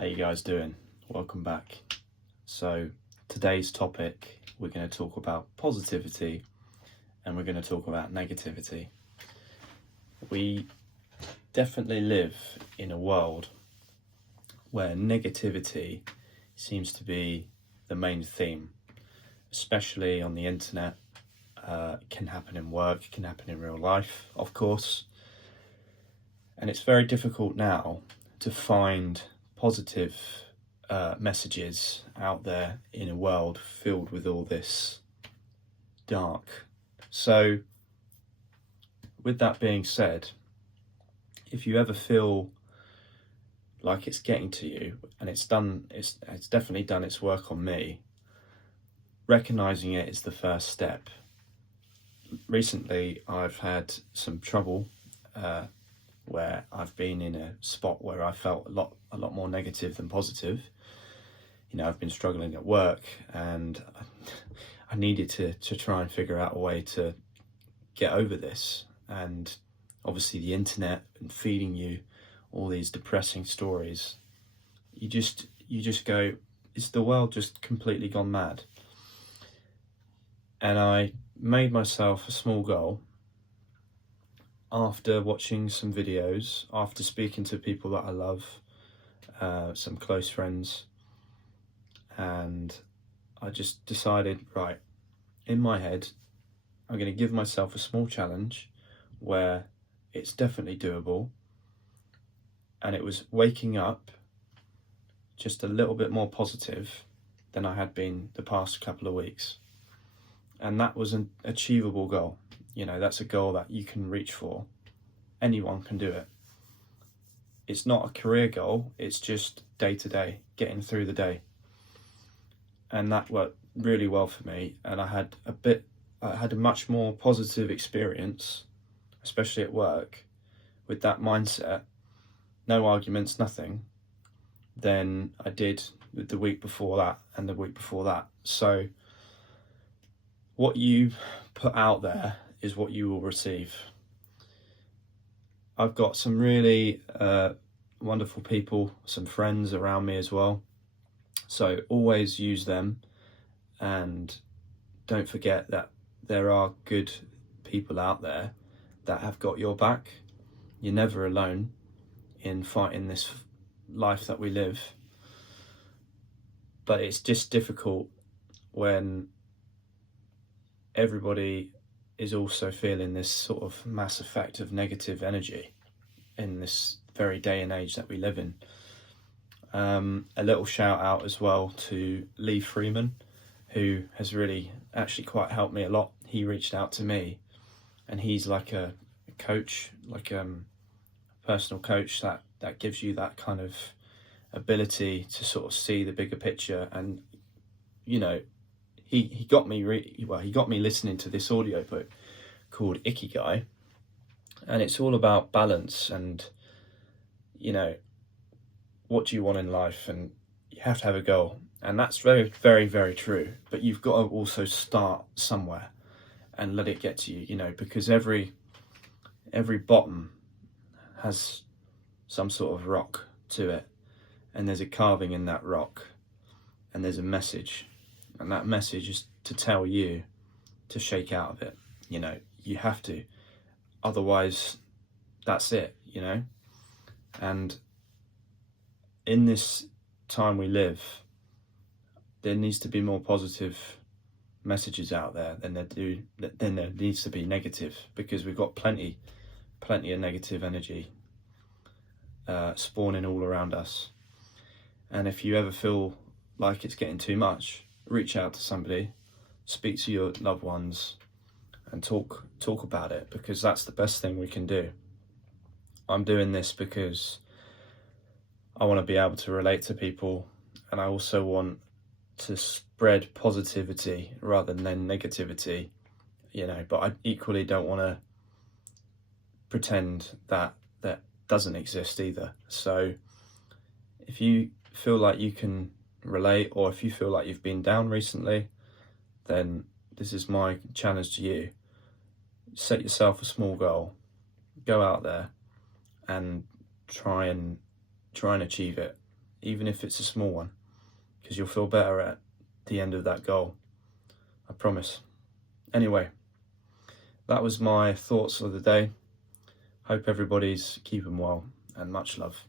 How you guys doing? Welcome back. So today's topic, we're going to talk about positivity and we're going to talk about negativity. We definitely live in a world where negativity seems to be the main theme, especially on the internet. It can happen in work, it can happen in real life, of course. And it's very difficult now to find positive messages out there in a world filled with all this dark. So with that being said, if you ever feel like it's getting to you, and it's definitely done its work on me, recognizing it is the first step. Recently I've had some trouble where I've been in a spot where I felt a lot more negative than positive. You know, I've been struggling at work and I needed to try and figure out a way to get over this. And obviously the internet and feeding you all these depressing stories, you just go, is the world just completely gone mad? And I made myself a small goal after watching some videos, after speaking to people that I love, some close friends, and I just decided, right, in my head, I'm going to give myself a small challenge where it's definitely doable, and it was waking up just a little bit more positive than I had been the past couple of weeks. And that was an achievable goal. You know, that's a goal that you can reach for. Anyone can do it. It's not a career goal, it's just day to day, getting through the day. And that worked really well for me. And I had a much more positive experience, especially at work, with that mindset, no arguments, nothing, than I did with the week before that and the week before that. So what you put out there is what you will receive. I've got some really wonderful people, some friends around me as well. So always use them, and don't forget that there are good people out there that have got your back. You're never alone in fighting this life that we live. But it's just difficult when everybody is also feeling this sort of mass effect of negative energy in this very day and age that we live in. A little shout out as well to Lee Freeman, who has really actually quite helped me a lot. He reached out to me, and he's like a coach, like a personal coach that gives you that kind of ability to sort of see the bigger picture. And you know, he got me listening to this audiobook called Ikigai, and it's all about balance and, you know, what do you want in life, and you have to have a goal, and that's very, very, very true. But you've got to also start somewhere and let it get to you, you know, because every bottom has some sort of rock to it, and there's a carving in that rock, and there's a message, and that message is to tell you to shake out of it. You know, you have to, otherwise that's it, you know. And in this time we live, there needs to be more positive messages out there than there needs to be negative, because we've got plenty of negative energy spawning all around us. And if you ever feel like it's getting too much, reach out to somebody, speak to your loved ones, and talk about it, because that's the best thing we can do. I'm doing this because I want to be able to relate to people, and I also want to spread positivity rather than negativity, you know, but I equally don't want to pretend that doesn't exist either. So if you feel like you can relate, or if you feel like you've been down recently, then this is my challenge to you. Set yourself a small goal, go out there and try and achieve it. even if it's a small one, because you'll feel better at the end of that goal. I promise. Anyway, that was my thoughts of the day. Hope everybody's keeping well, and much love.